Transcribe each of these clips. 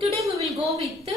Today we will go with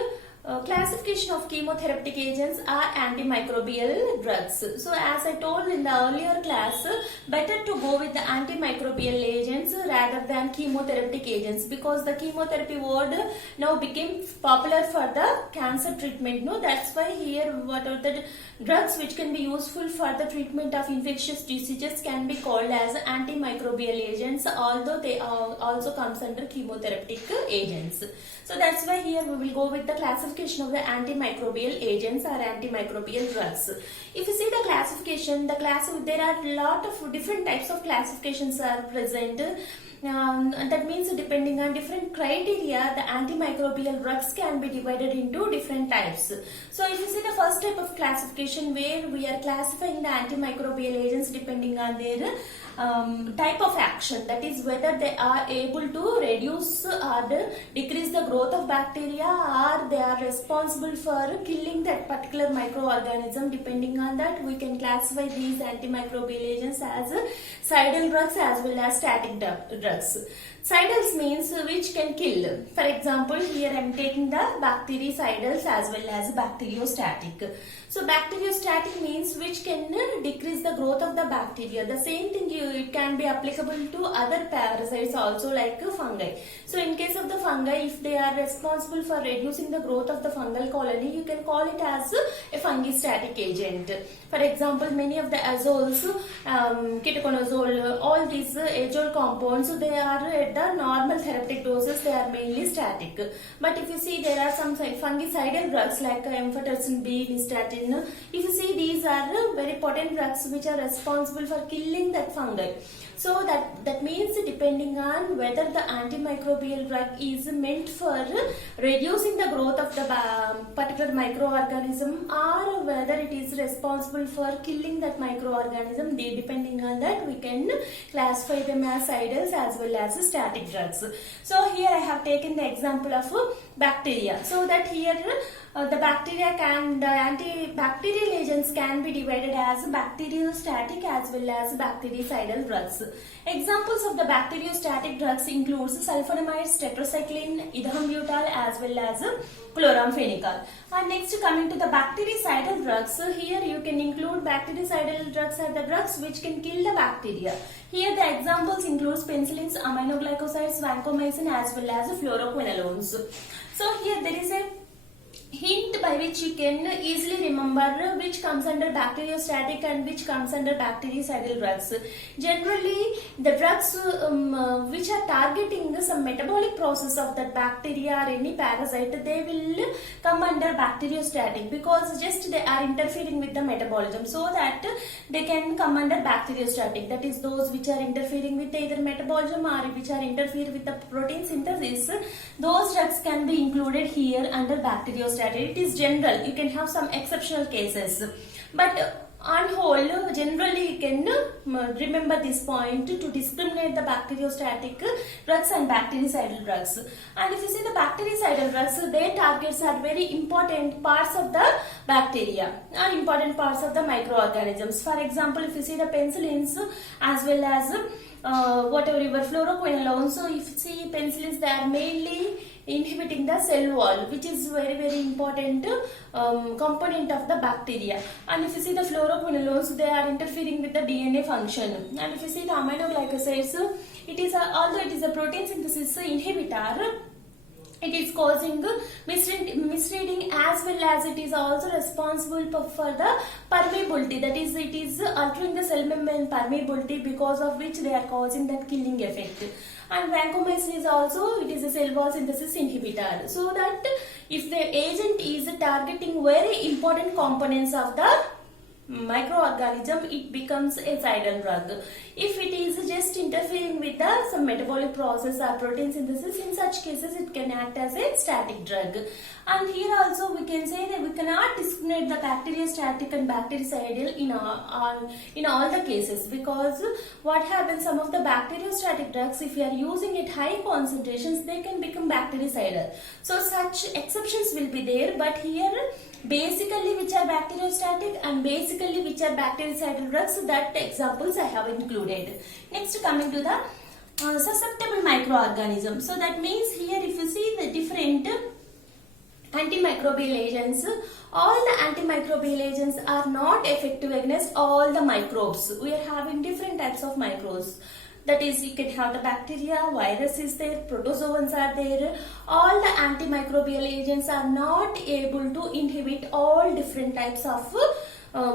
classification of chemotherapeutic agents or antimicrobial drugs. So as I told in the earlier class, better to go with the antimicrobial agents rather than chemotherapeutic agents, because the chemotherapy word now became popular for the cancer treatment. No, that's why here what are the drugs which can be useful for the treatment of infectious diseases can be called as antimicrobial agents, although they also comes under chemotherapeutic agents. So that's why here we will go with the classification of the antimicrobial agents or antimicrobial drugs. If you see the classification, there are a lot of different types of classifications are present. That means depending on different criteria, the antimicrobial drugs can be divided into different types. So if you see the first type of classification, where we are classifying the antimicrobial agents depending on their type of action, that is whether they are able to reduce or decrease the growth of bacteria, or they are responsible for killing that particular microorganism. Depending on that, we can classify these antimicrobial agents as cidal drugs as well as static drugs. Cidals means which can kill. For example, here I am taking the bactericidals as well as bacteriostatic. So bacteriostatic means which can decrease the growth of the bacteria. The same thing it can be applicable to other parasites also, like fungi. So in case of the fungi, if they are responsible for reducing the growth of the fungal colony, you can call it as a fungistatic agent. For example, many of the azoles, ketoconazole, all these azole compounds, they are at the normal therapeutic doses, they are mainly static. But if you see, there are some fungicidal drugs like amphotericin B, nystatin. If you see, these are very potent drugs which are responsible for killing that fungi. So that means depending on whether the antimicrobial drug is meant for reducing the growth of the particular microorganism, or whether it is responsible for killing that microorganism, depending on that we can classify them as cidals as well as static drugs. So here I have taken the example of bacteria. So that here the antibacterial agents can be divided as bacteriostatic as well as bactericidal drugs. Examples of the bacteriostatic drugs includes sulfonamides, tetracycline, ethambutol as well as chloramphenicol. And next, coming to the bactericidal drugs, here you can include bactericidal drugs are the drugs which can kill the bacteria. Here the examples includes penicillins, aminoglycosides, vancomycin as well as fluoroquinolones. So here there is a hint by which you can easily remember which comes under bacteriostatic and which comes under bactericidal drugs. Generally, the drugs which are targeting some metabolic process of that bacteria or any parasite, they will come under bacteriostatic, because just they are interfering with the metabolism, so that they can come under bacteriostatic. That is, those which are interfering with either metabolism or which are interfering with the protein synthesis, those drugs can be included here under bacteriostatic. It is general, you can have some exceptional cases, but on whole, generally you can remember this point to discriminate the bacteriostatic drugs and bactericidal drugs. And if you see the bactericidal drugs, their targets are very important parts of the bacteria or important parts of the microorganisms. For example, if you see the penicillins as well as whatever your fluoroquinolones, so if you see penicillins, they are mainly inhibiting the cell wall, which is very important component of the bacteria. And if you see the fluoroquinolones, they are interfering with the DNA function. And if you see the aminoglycosides, it is although it is a protein synthesis inhibitor, it is causing misreading as well as it is also responsible for the permeability. That is, it is altering the cell membrane permeability, because of which they are causing that killing effect. And vancomycin is also, it is a cell wall synthesis inhibitor. So that if the agent is targeting very important components of the microorganism, it becomes a cidal drug. If it is just interfering with some metabolic process or protein synthesis, in such cases it can act as a static drug. And here also we can say that we cannot discriminate the bacteriostatic and bactericidal in all the cases, because what happens, some of the bacteriostatic drugs, if you are using at high concentrations, they can become bactericidal. So such exceptions will be there, but here basically which are bacteriostatic and basically which are bactericidal drugs, that examples I have included. Next, coming to the susceptible microorganism. So that means here if you see the different antimicrobial agents, all the antimicrobial agents are not effective against all the microbes. We are having different types of microbes. That is, you can have the bacteria, virus is there, protozoans are there. All the antimicrobial agents are not able to inhibit all different types of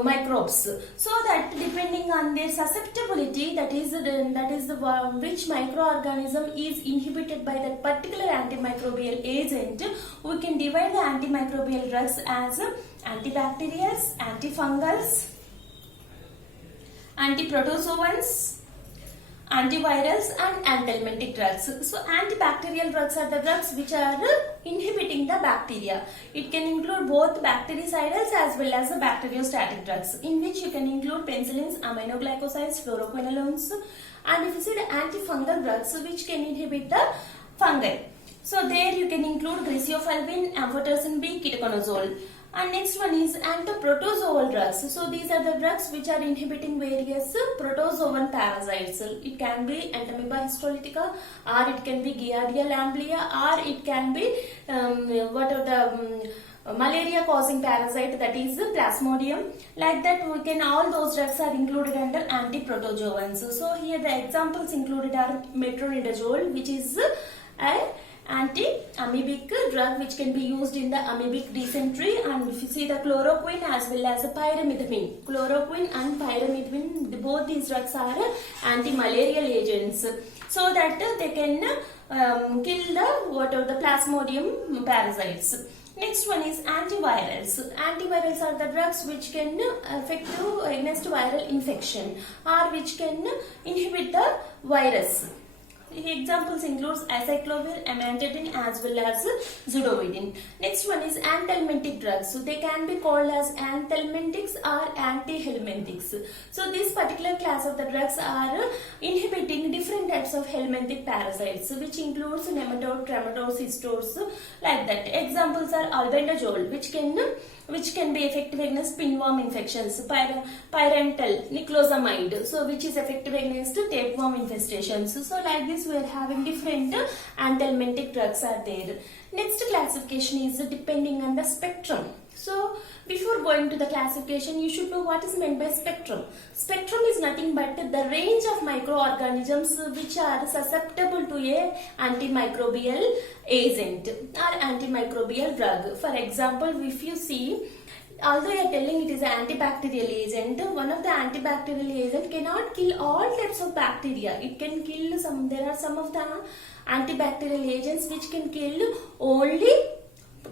microbes. So that depending on their susceptibility, that is the which microorganism is inhibited by that particular antimicrobial agent, we can divide the antimicrobial drugs as antibacterials, antifungals, antiprotozoans, antivirals and anthelmintic drugs. So antibacterial drugs are the drugs which are inhibiting the bacteria. It can include both bactericidals as well as the bacteriostatic drugs, in which you can include penicillins, aminoglycosides, fluoroquinolones, and if you see the antifungal drugs which can inhibit the fungi. So there you can include griseofulvin, amphotericin B, ketoconazole. And next one is antiprotozoal drugs. So these are the drugs which are inhibiting various protozoan parasites. It can be Entamoeba histolytica, or it can be Giardia lamblia, or it can be malaria causing parasite, that is Plasmodium. Like that, we can, all those drugs are included under antiprotozoans. So here the examples included are metronidazole, which is a anti-amoebic drug which can be used in the amoebic dysentery, and if you see the chloroquine as well as the pyrimidine. Chloroquine and pyrimidine, both these drugs are anti-malarial agents, so that they can kill the Plasmodium parasites. Next one is antivirals. Antivirals are the drugs which can affect against viral infection, or which can inhibit the virus. Examples includes acyclovir, amantadine as well as zidovudine. Next one is anthelmintic drugs. So they can be called as anthelmintics or antihelminthics. So this particular class of the drugs are inhibiting different types of helminthic parasites, which includes nematode, trematode, cystose, like that. Examples are albendazole, which can be effective against pinworm infections, pyrantel, niclosamide, so which is effective against tapeworm infestations. So like this, we are having different anthelmintic drugs are there. Next classification is depending on the spectrum. So before going to the classification, you should know what is meant by spectrum. Spectrum is nothing but the range of microorganisms which are susceptible to a antimicrobial agent or antimicrobial drug. For example, if you see, although you are telling it is an antibacterial agent, one of the antibacterial agent cannot kill all types of bacteria. It can kill some, there are some of the antibacterial agents which can kill only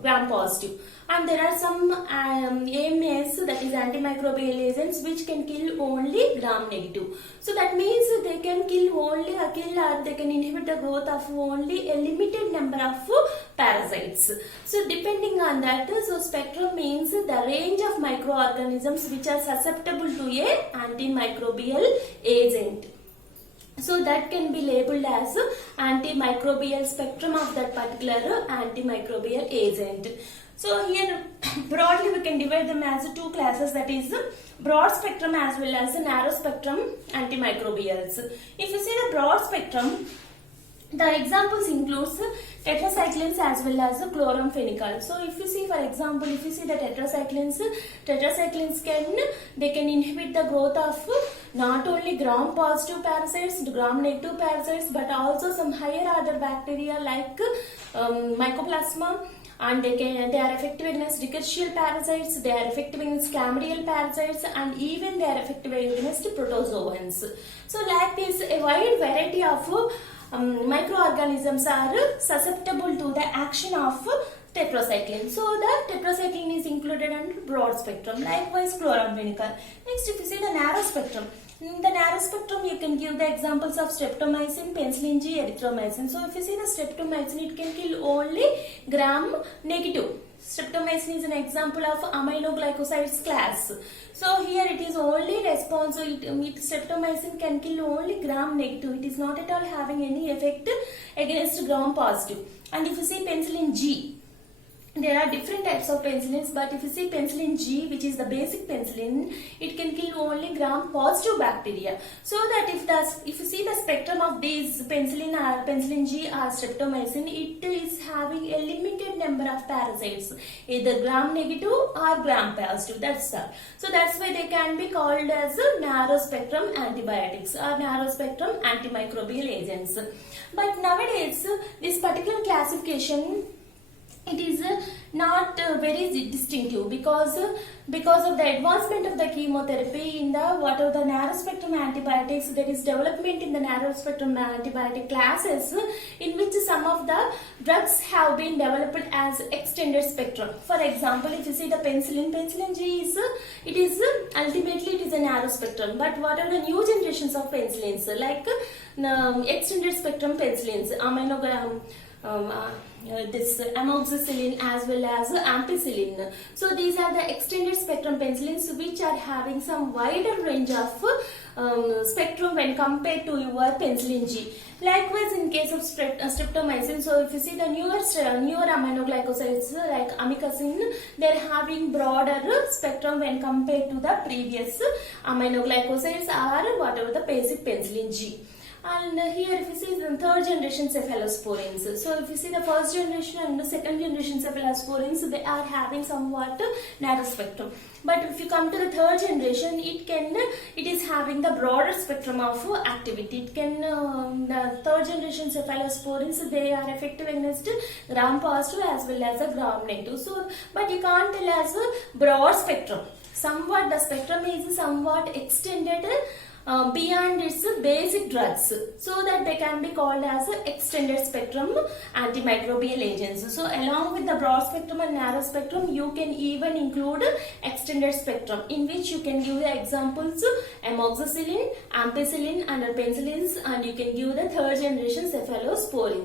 gram-positive. And there are some AMAs, that is antimicrobial agents, which can kill only gram-negative. So that means they can kill only or they can inhibit the growth of only a limited number of parasites. So depending on that, so spectrum means the range of microorganisms which are susceptible to a antimicrobial agent. So that can be labeled as antimicrobial spectrum of that particular antimicrobial agent. So here broadly we can divide them as two classes, that is broad spectrum as well as narrow spectrum antimicrobials. If you see the broad spectrum, the examples includes tetracyclines as well as chloramphenicol. So if you see, for example, if you see the tetracyclines can inhibit the growth of not only gram-positive parasites, gram-negative parasites, but also some higher order bacteria like Mycoplasma. And they are effective against rickettsial parasites, they are effective against chlamydial parasites, and even they are effective against protozoans. So like this, a wide variety of microorganisms are susceptible to the action of tetracycline. So the tetracycline is included under broad spectrum. Likewise, chloramphenicol. Next, if you see the narrow spectrum. In the narrow spectrum, you can give the examples of streptomycin, penicillin G, erythromycin. So if you see the streptomycin, it can kill only gram-negative. Streptomycin is an example of aminoglycosides class. So here it is only responsible, streptomycin can kill only gram-negative. It is not at all having any effect against gram-positive. And if you see penicillin G, there are different types of penicillins, but if you see penicillin G, which is the basic penicillin, it can kill only gram-positive bacteria. So that if you see the spectrum of these penicillin G or streptomycin, it is having a limited number of parasites, either gram-negative or gram-positive. That's all. So that's why they can be called as narrow-spectrum antibiotics or narrow-spectrum antimicrobial agents. But nowadays, this particular classification, it is not very distinctive because of the advancement of the chemotherapy in the whatever the narrow spectrum antibiotics, there is development in the narrow spectrum antibiotic classes in which some of the drugs have been developed as extended spectrum. For example, if you see the penicillin G is ultimately it is a narrow spectrum, but what are the new generations of penicillins like extended spectrum penicillins, this amoxicillin as well as ampicillin. So these are the extended spectrum penicillins which are having some wider range of spectrum when compared to your penicillin G. Likewise, in case of streptomycin, so if you see the newer aminoglycosides like amikacin, they are having broader spectrum when compared to the previous aminoglycosides or whatever the basic penicillin G. And here if you see the third generation cephalosporins, so if you see the first generation and the second generation cephalosporins, they are having somewhat narrow spectrum. But if you come to the third generation, it is having the broader spectrum of activity. It can the third generation cephalosporins, they are effective against gram-positive as well as a gram-negative. So, but you can't tell as a broad spectrum. Somewhat the spectrum is somewhat extended beyond its basic drugs, so that they can be called as extended spectrum antimicrobial agents. So along with the broad spectrum and narrow spectrum, you can even include extended spectrum, in which you can give the examples amoxicillin, ampicillin under penicillins, and you can give the third generation cephalosporins.